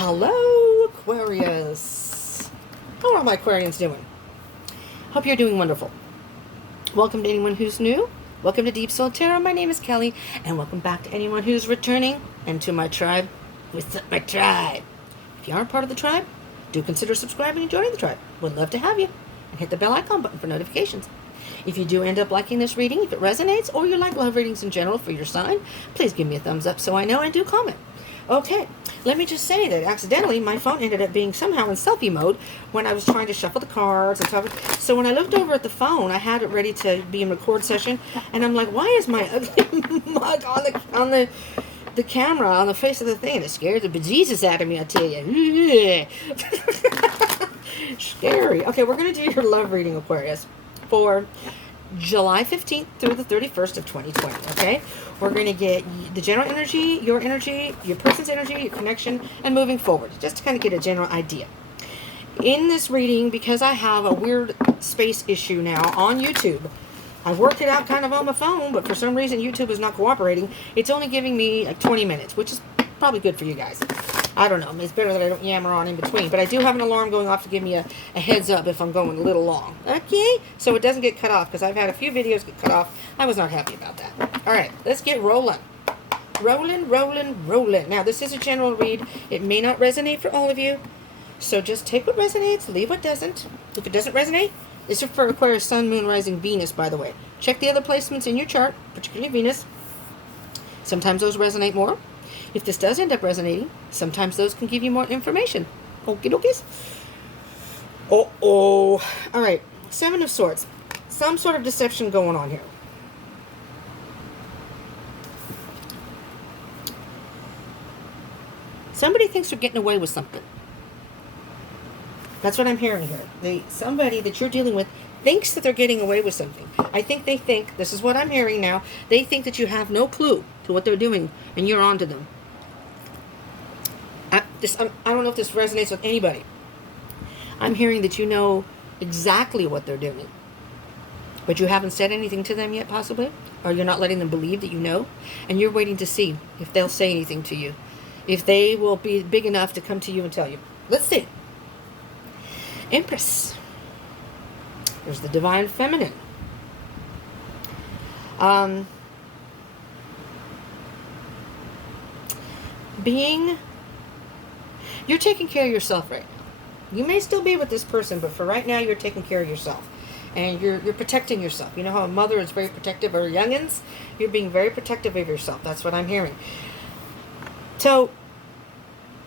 Hello, Aquarius. How are all my Aquarians doing? Hope you're doing wonderful. Welcome to anyone who's new. Welcome to Deep Soul Tarot. My name is Kelly, and welcome back to anyone who's returning and to my tribe. With my tribe. If you aren't part of the tribe, do consider subscribing and joining the tribe. Would love to have you. And hit the bell icon button for notifications. If you do end up liking this reading, if it resonates, or you like love readings in general for your sign, please give me a thumbs up so I know, and do comment. Okay, let me just say that accidentally my phone ended up being somehow in selfie mode when I was trying to shuffle the cards and stuff. So when I looked over at the phone, I had it ready to be in record session, and I'm like, why is my ugly mug on the camera on the face of the thing? And it scared the bejesus out of me, I tell you. Scary. Okay, we're going to do your love reading, Aquarius, for July 15th through the 31st of 2020, okay? We're going to get the general energy, your person's energy, your connection, and moving forward, just to kind of get a general idea. In this reading, because I have a weird space issue now on YouTube, I worked it out kind of on my phone, but for some reason YouTube is not cooperating. It's only giving me like 20 minutes, which is probably good for you guys. I don't know. It's better that I don't yammer on in between. But I do have an alarm going off to give me a heads up if I'm going a little long. Okay? So it doesn't get cut off, because I've had a few videos get cut off. I was not happy about that. All right. Let's get rolling. Rolling, rolling, rolling. Now, this is a general read. It may not resonate for all of you. So just take what resonates, leave what doesn't. If it doesn't resonate, this is for Aquarius, Sun, Moon, Rising, Venus, by the way. Check the other placements in your chart, particularly Venus. Sometimes those resonate more. If this does end up resonating, sometimes those can give you more information. Okie dokies. All right. Seven of Swords. Some sort of deception going on here. Somebody thinks they're getting away with something. That's what I'm hearing here. Somebody that you're dealing with thinks that they're getting away with something. I think they think, this is what I'm hearing now, they think that you have no clue to what they're doing, and you're on to them. I don't know if this resonates with anybody. I'm hearing that you know exactly what they're doing, but you haven't said anything to them yet, possibly, or you're not letting them believe that you know, and you're waiting to see if they'll say anything to you, if they will be big enough to come to you and tell you. Let's see. Empress. There's the Divine Feminine. You're taking care of yourself right now. You may still be with this person, but for right now, you're taking care of yourself. And you're protecting yourself. You know how a mother is very protective of her youngins? You're being very protective of yourself. That's what I'm hearing. So,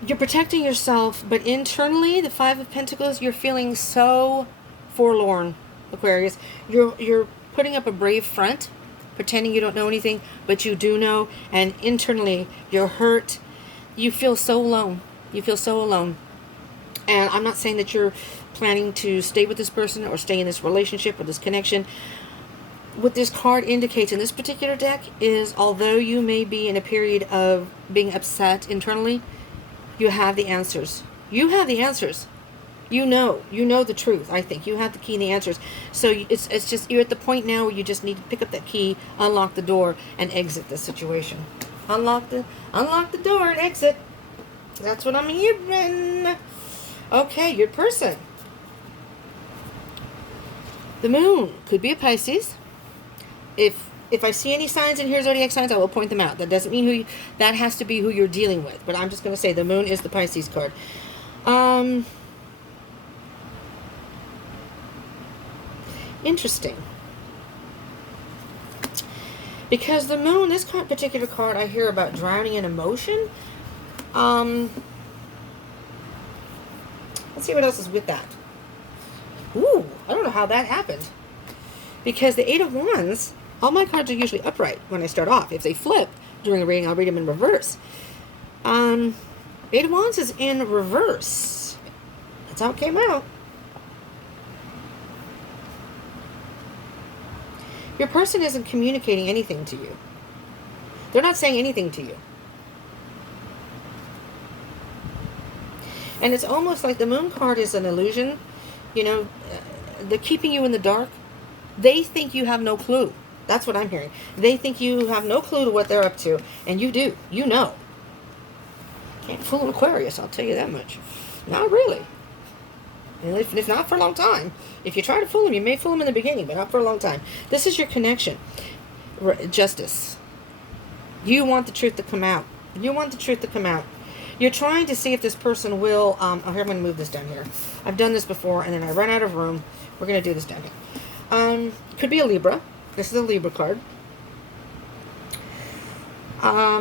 you're protecting yourself, but internally, the Five of Pentacles, you're feeling so forlorn, Aquarius. You're putting up a brave front, pretending you don't know anything, but you do know. And internally, you're hurt. You feel so alone. You feel so alone. And I'm not saying that you're planning to stay with this person or stay in this relationship or this connection. What this card indicates in this particular deck is, although you may be in a period of being upset internally, you have the answers. You have the answers. You know the truth, I think. You have the key and the answers. So it's just, you're at the point now where you just need to pick up that key, unlock the door, and exit the situation. Unlock the door and exit. That's what I'm hearing. Okay, your person. The moon could be a Pisces. If I see any signs in here, zodiac signs, I will point them out. That doesn't mean that has to be who you're dealing with. But I'm just going to say the moon is the Pisces card. Interesting. Because the moon, this particular card, I hear about drowning in emotion. Let's see what else is with that. Ooh, I don't know how that happened. Because the Eight of Wands, all my cards are usually upright when I start off. If they flip during a reading, I'll read them in reverse. Eight of Wands is in reverse. That's how it came out. Your person isn't communicating anything to you. They're not saying anything to you. And it's almost like the moon card is an illusion. You know, they're keeping you in the dark. They think you have no clue. That's what I'm hearing. They think you have no clue to what they're up to, and you do. You know. Can't fool an Aquarius, I'll tell you that much. Not really. And if not for a long time. If you try to fool him, you may fool him in the beginning, but not for a long time. This is your connection. Justice. You want the truth to come out. You want the truth to come out. You're trying to see if this person will... here, I'm going to move this down here. I've done this before, and then I run out of room. We're going to do this down here. Could be a Libra. This is a Libra card.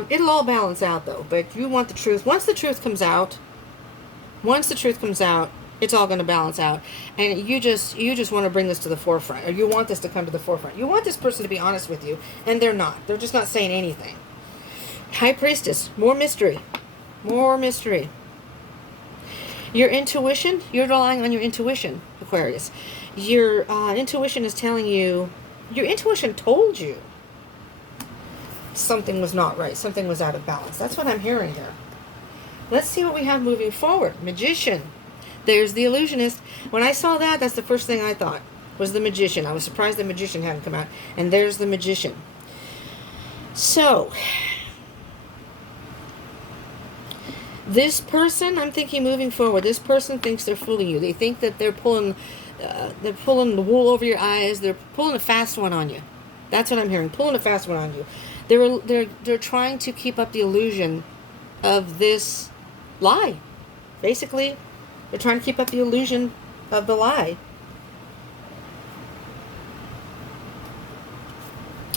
It'll all balance out, though. But you want the truth. Once the truth comes out, it's all going to balance out. And you just want to bring this to the forefront. Or you want this to come to the forefront. You want this person to be honest with you. And they're not. They're just not saying anything. High Priestess. More mystery. More mystery. Your intuition. You're relying on your intuition, Aquarius. Your intuition is telling you... Your intuition told you something was not right. Something was out of balance. That's what I'm hearing here. Let's see what we have moving forward. Magician. There's the illusionist. When I saw that, that's the first thing I thought, was the Magician. I was surprised the Magician hadn't come out. And there's the Magician. So, this person, I'm thinking moving forward, this person thinks they're fooling you. They think that they're pulling the wool over your eyes. They're pulling a fast one on you. That's what I'm hearing. Pulling a fast one on you. They're trying to keep up the illusion of this lie. Basically, they're trying to keep up the illusion of the lie.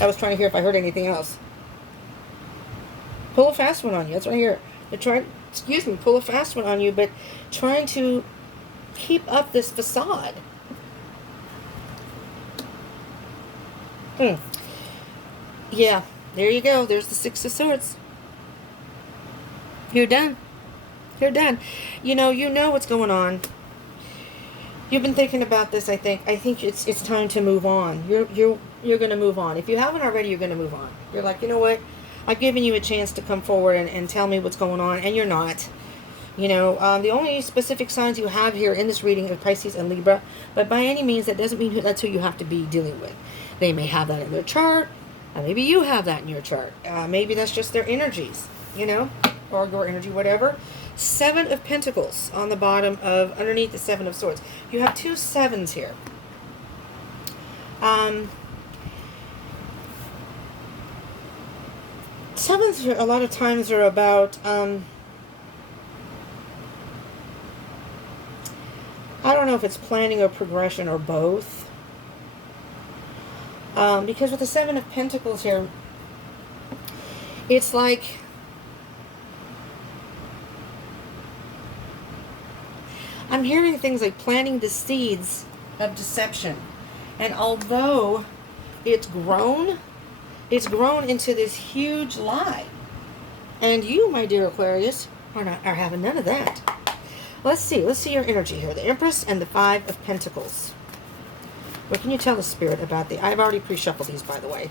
I was trying to hear if I heard anything else. Pull a fast one on you. That's what I hear. They're trying, pull a fast one on you, but trying to keep up this facade. Yeah, there you go. There's the Six of Swords. You're done. You're done. You know what's going on. You've been thinking about this, I think. I think it's time to move on. You're going to move on. If you haven't already, you're going to move on. You're like, you know what? I've given you a chance to come forward and tell me what's going on, and you're not. The only specific signs you have here in this reading are Pisces and Libra, but by any means, that doesn't mean that's who you have to be dealing with. They may have that in their chart. Maybe you have that in your chart. Maybe that's just their energies, or your energy, whatever. Seven of Pentacles on the bottom of, underneath the Seven of Swords. You have two sevens here. Sevens a lot of times are about, I don't know if it's planning or progression or both. Because with the Seven of Pentacles here, it's like, I'm hearing things like planting the seeds of deception. And although it's grown into this huge lie. And you, my dear Aquarius, are having none of that. Let's see your energy here. The Empress and the Five of Pentacles. What can you tell the Spirit about I've already pre-shuffled these, by the way.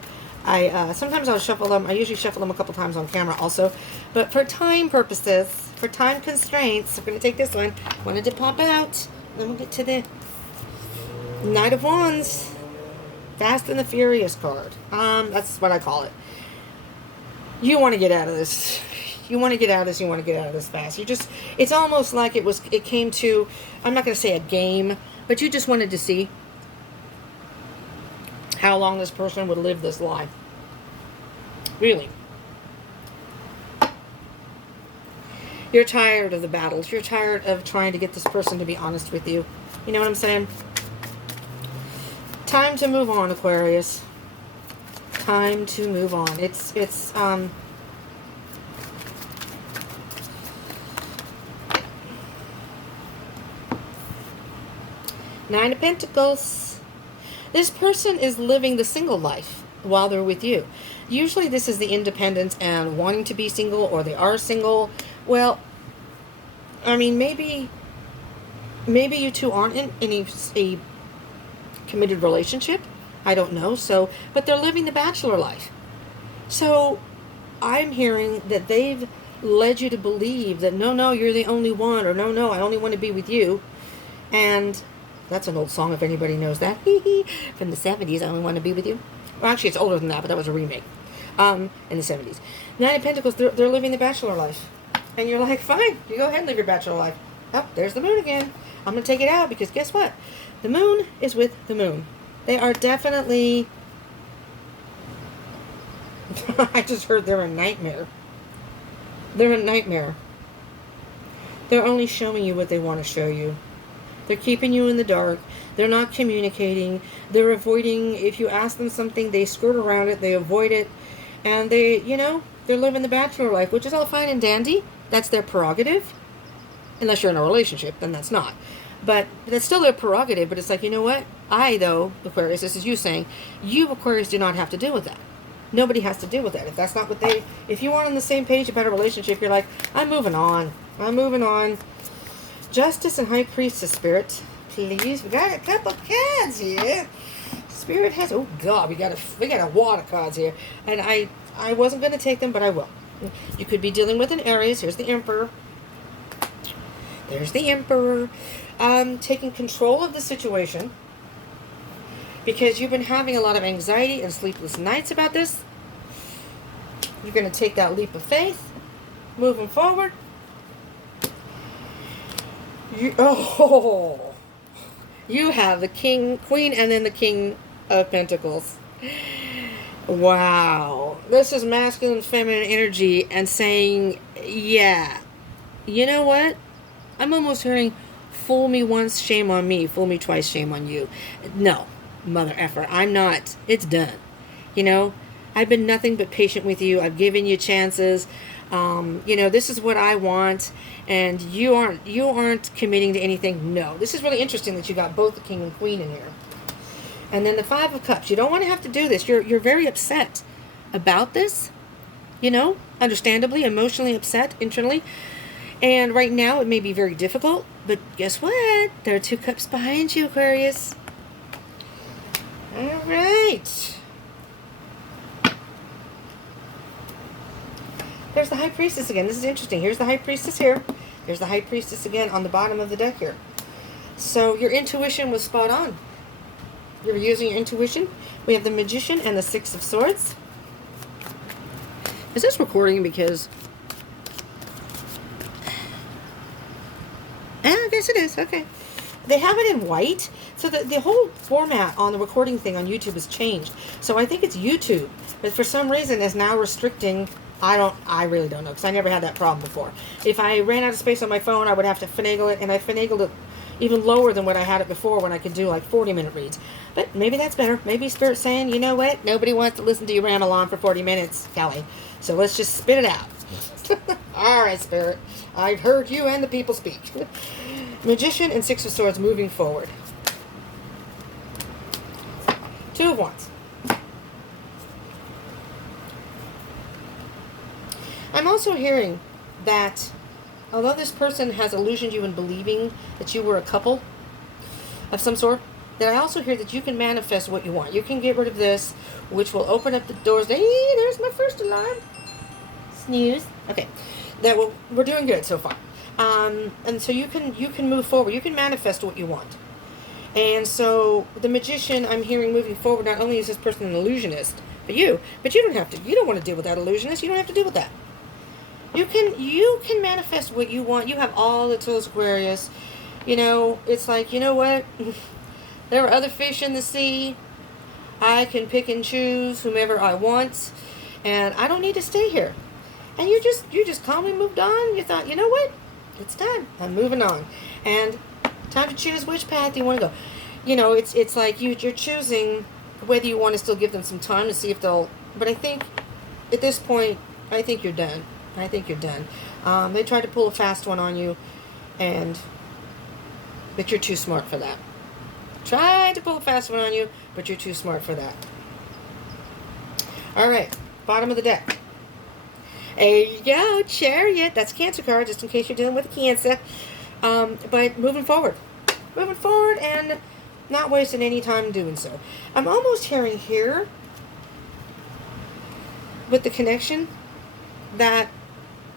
Sometimes I'll shuffle them. I usually shuffle them a couple times on camera also. But for time purposes, for time constraints, I'm going to take this one. Wanted to pop out. Then we'll get to the Knight of Wands. Fast and the Furious card. That's what I call it. You want to get out of this. You want to get out of this. You want to get out of this fast. It's almost like it came to, I'm not going to say a game, but you just wanted to see how long this person would live this lie. Really. You're tired of the battles. You're tired of trying to get this person to be honest with you. You know what I'm saying? Time to move on, Aquarius. Time to move on. It's Nine of Pentacles. This person is living the single life while they're with you. Usually this is the independence and wanting to be single, or they are single. Well, I mean, maybe you two aren't in a committed relationship. I don't know. But they're living the bachelor life. So I'm hearing that they've led you to believe that no, you're the only one, or no, I only want to be with you. And that's an old song, if anybody knows that. From the 70s, I only want to be with you. Well, actually, it's older than that, but that was a remake. In the 70s. Nine of Pentacles, they're living the bachelor life. And you're like, fine, you go ahead and live your bachelor life. Oh, there's the moon again. I'm going to take it out because guess what? The moon is with the moon. They are definitely... I just heard they're a nightmare. They're a nightmare. They're only showing you what they want to show you. They're keeping you in the dark. They're not communicating. They're avoiding. If you ask them something, they skirt around it. They avoid it. And they, they're living the bachelor life, which is all fine and dandy. That's their prerogative. Unless you're in a relationship, then that's not. But that's still their prerogative. But it's like, you know what? I, though, Aquarius, this is you saying, you, Aquarius, do not have to deal with that. Nobody has to deal with that. If that's not what if you aren't on the same page about a relationship, you're like, I'm moving on. I'm moving on. Justice and High Priestess, Spirit. Please. We got a couple cards here. Spirit has... Oh, God. We got a wad of cards here. And I wasn't going to take them, but I will. You could be dealing with an Aries. Here's the Emperor. There's the Emperor. Taking control of the situation. Because you've been having a lot of anxiety and sleepless nights about this. You're going to take that leap of faith. Moving forward. You have the King, Queen, and then the King of Pentacles. Wow. This is masculine, feminine energy and saying, yeah, you know what? I'm almost hearing, fool me once, shame on me. Fool me twice, shame on you. No. Mother effer, I'm not. It's done. I've been nothing but patient with you. I've given you chances. This is what I want, and you aren't committing to anything. No, this is really interesting that you got both the King and Queen in here. And then the Five of Cups. You don't want to have to do this. You're very upset about this. Understandably, emotionally upset internally. And right now it may be very difficult, but guess what? There are 2 cups behind you, Aquarius. All right. There's the High Priestess again. This is interesting. Here's the High Priestess here. There's the High Priestess again on the bottom of the deck here. So your intuition was spot on. You're using your intuition. We have the Magician and the Six of Swords. Is this recording because... I guess it is. Okay. They have it in white. So the whole format on the recording thing on YouTube has changed. So I think it's YouTube. But for some reason it's now restricting. I really don't know, because I never had that problem before. If I ran out of space on my phone, I would have to finagle it, and I finagled it even lower than what I had it before when I could do like 40-minute reads. But maybe that's better. Maybe Spirit's saying, you know what? Nobody wants to listen to you ramble on for 40 minutes, Kelly. So let's just spit it out. All right, Spirit. I've heard you and the people speak. Magician and Six of Swords moving forward. 2 of Wands. I'm also hearing that although this person has illusioned you in believing that you were a couple of some sort, that I also hear that you can manifest what you want. You can get rid of this, which will open up the doors. Hey, there's my first alarm. Snooze. Okay. We're doing good so far. And so you can move forward. You can manifest what you want. And so the Magician, I'm hearing moving forward, not only is this person an illusionist, but you don't have to. You don't want to deal with that illusionist. You don't have to deal with that. You can manifest what you want. You have all the tools, Aquarius. It's like, you know what? There are other fish in the sea. I can pick and choose whomever I want, and I don't need to stay here. And you just calmly moved on. You thought, you know what? It's time. I'm moving on, and time to choose which path you want to go. It's like you're choosing whether you want to still give them some time to see if they'll. But I think at this point, I think you're done. I think you're done. They tried to pull a fast one on you, but you're too smart for that. Tried to pull a fast one on you, but you're too smart for that. All right, bottom of the deck. There you go, Chariot. That's Cancer card, just in case you're dealing with Cancer. But moving forward, and not wasting any time doing so. I'm almost hearing here with the connection that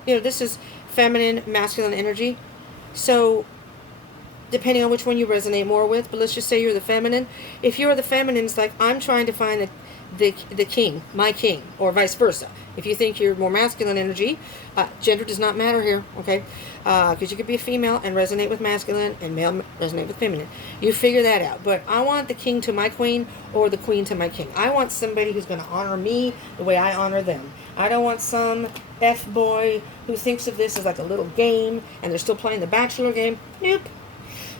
this is feminine, masculine energy. So depending on which one you resonate more with, but let's just say you're the feminine. If you're the feminine, it's like I'm trying to find the king, my king, or vice versa. If you think you're more masculine energy, gender does not matter here, okay? Because you could be a female and resonate with masculine, and male resonate with feminine. You figure that out. But I want the king to my queen, or the queen to my king. I want somebody who's going to honor me the way I honor them. I don't want some F-boy who thinks of this as like a little game, and they're still playing the bachelor game. Nope.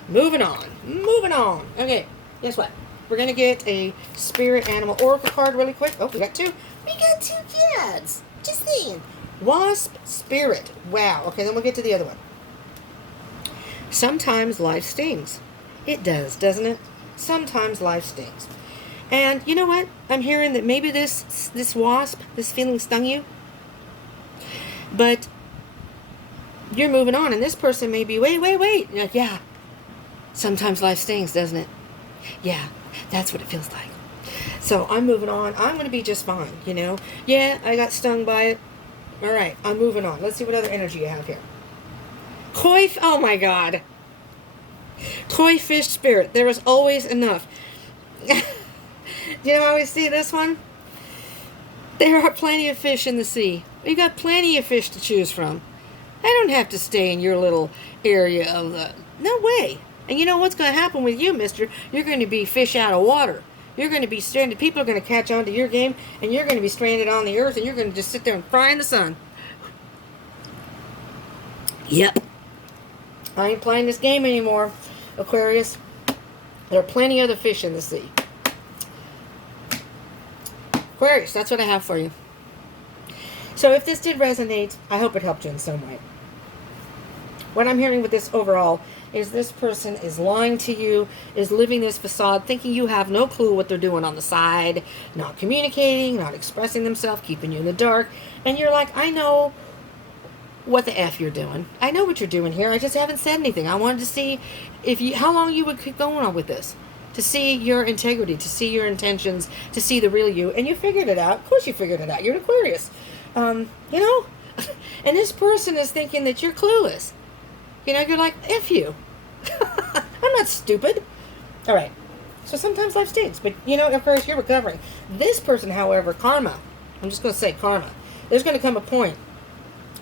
Moving on. Moving on. Okay, guess what? We're going to get a spirit animal oracle card really quick. Oh, we got two. We got two kids. Just saying. Wasp spirit. Wow. Okay, then we'll get to the other one. Sometimes life stings. It does, doesn't it? Sometimes life stings. And you know what? I'm hearing that maybe this wasp, this feeling stung you. But you're moving on, and this person may be, wait. You're like, yeah. Sometimes life stings, doesn't it? Yeah, that's what it feels like. So I'm moving on. I'm going to be just fine, you know. Yeah, I got stung by it. All right, I'm moving on. Let's see what other energy you have here. Koi, oh my God. Koi fish spirit. There is always enough. You know, I always see this one. There are plenty of fish in the sea. You got plenty of fish to choose from. I don't have to stay in your little area of the... No way. And you know what's going to happen with you, mister? You're going to be fish out of water. You're going to be stranded. People are going to catch on to your game, and you're going to be stranded on the earth, and you're going to just sit there and fry in the sun. Yep. I ain't playing this game anymore, Aquarius. There are plenty of other fish in the sea. Aquarius, that's what I have for you. So if this did resonate, I hope it helped you in some way. What I'm hearing with this overall is this person is lying to you, is living this facade, thinking you have no clue what they're doing on the side, not communicating, not expressing themselves, keeping you in the dark. And you're like, I know what the F you're doing. I know what you're doing here. I just haven't said anything. I wanted to see how long you would keep going on with this. To see your integrity, to see your intentions, to see the real you. And you figured it out. Of course you figured it out. You're an Aquarius. You know? And this person is thinking that you're clueless. You know, you're like, F you. I'm not stupid. All right. So sometimes life stinks. But, you know, Aquarius, you're recovering. This person, however, karma. I'm just going to say karma. There's going to come a point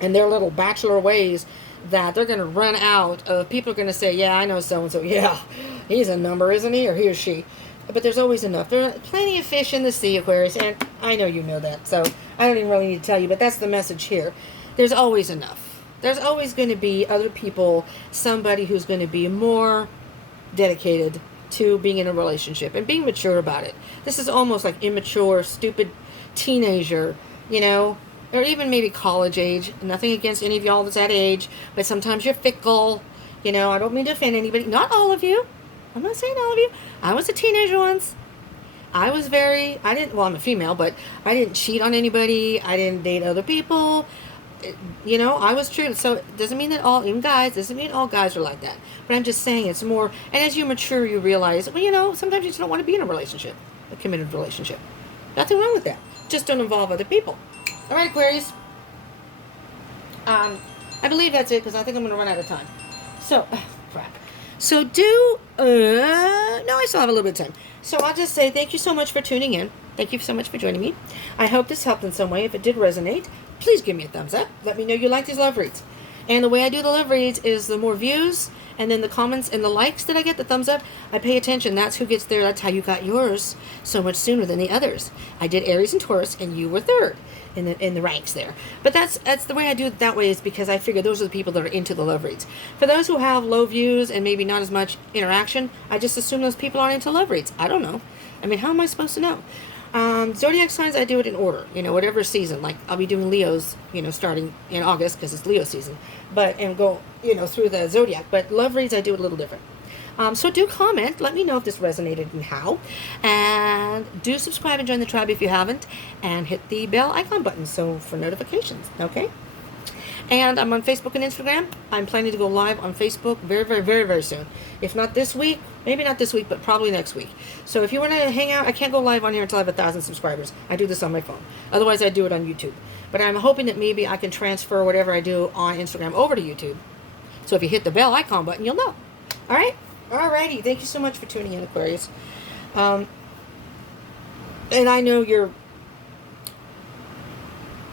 in their little bachelor ways that they're going to run out of people are going to say, yeah, I know so-and-so. Yeah, he's a number, isn't he? Or he or she. But there's always enough. There are plenty of fish in the sea, Aquarius. And I know you know that. So I don't even really need to tell you. But that's the message here. There's always enough. There's always going to be other people, somebody who's going to be more dedicated to being in a relationship and being mature about it. This is almost like immature, stupid teenager, you know, or even maybe college age. Nothing against any of y'all that's that age, but sometimes you're fickle. You know, I don't mean to offend anybody. Not all of you. I'm not saying all of you. I was a teenager once. I was well, I'm a female, but I didn't cheat on anybody. I didn't date other people. You know, I was true. So it doesn't mean that doesn't mean all guys are like that. But I'm just saying it's more, and as you mature, you realize, well, you know, sometimes you just don't want to be in a relationship, a committed relationship. Nothing wrong with that. Just don't involve other people. All right, Aquarius. I believe that's it because I think I'm going to run out of time. So, crap. So no, I still have a little bit of time. So I'll just say thank you so much for tuning in. Thank you so much for joining me. I hope this helped in some way. If it did resonate, please give me a thumbs up. Let me know you like these love reads. And the way I do the love reads is the more views and then the comments and the likes that I get, the thumbs up, I pay attention. That's who gets there. That's how you got yours so much sooner than the others. I did Aries and Taurus, and you were third in the ranks there. But that's the way I do it that way is because I figure those are the people that are into the love reads. For those who have low views and maybe not as much interaction, I just assume those people aren't into love reads. I don't know. I mean, how am I supposed to know? Zodiac signs, I do it in order, you know, whatever season. Like, I'll be doing Leo's, you know, starting in August because it's Leo season, and go, you know, through the Zodiac. But love reads, I do it a little different. So do comment. Let me know if this resonated and how. And do subscribe and join the tribe if you haven't. And hit the bell icon button for notifications, okay? And I'm on Facebook and Instagram. I'm planning to go live on Facebook very, very, very, very soon. If not this week, maybe not this week, but probably next week. So if you want to hang out, I can't go live on here until I have 1,000 subscribers. I do this on my phone. Otherwise, I do it on YouTube. But I'm hoping that maybe I can transfer whatever I do on Instagram over to YouTube. So if you hit the bell icon button, you'll know. All right? All righty. Thank you so much for tuning in, Aquarius. And I know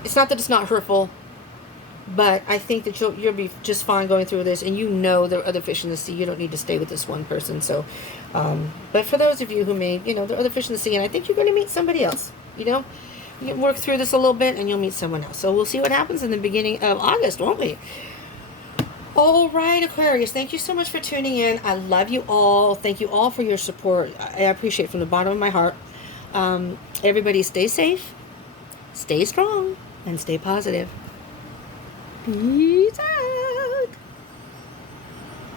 it's not that it's not hurtful, but I think that you'll be just fine going through this, and you know there are other fish in the sea. You don't need to stay with this one person. So, but for those of you who may, there are other fish in the sea, and I think you're going to meet somebody else. You work through this a little bit, and you'll meet someone else. So we'll see what happens in the beginning of August, won't we? All right, Aquarius, thank you so much for tuning in. I love you all. Thank you all for your support. I appreciate it from the bottom of my heart. Everybody stay safe, stay strong, and stay positive. Peace out.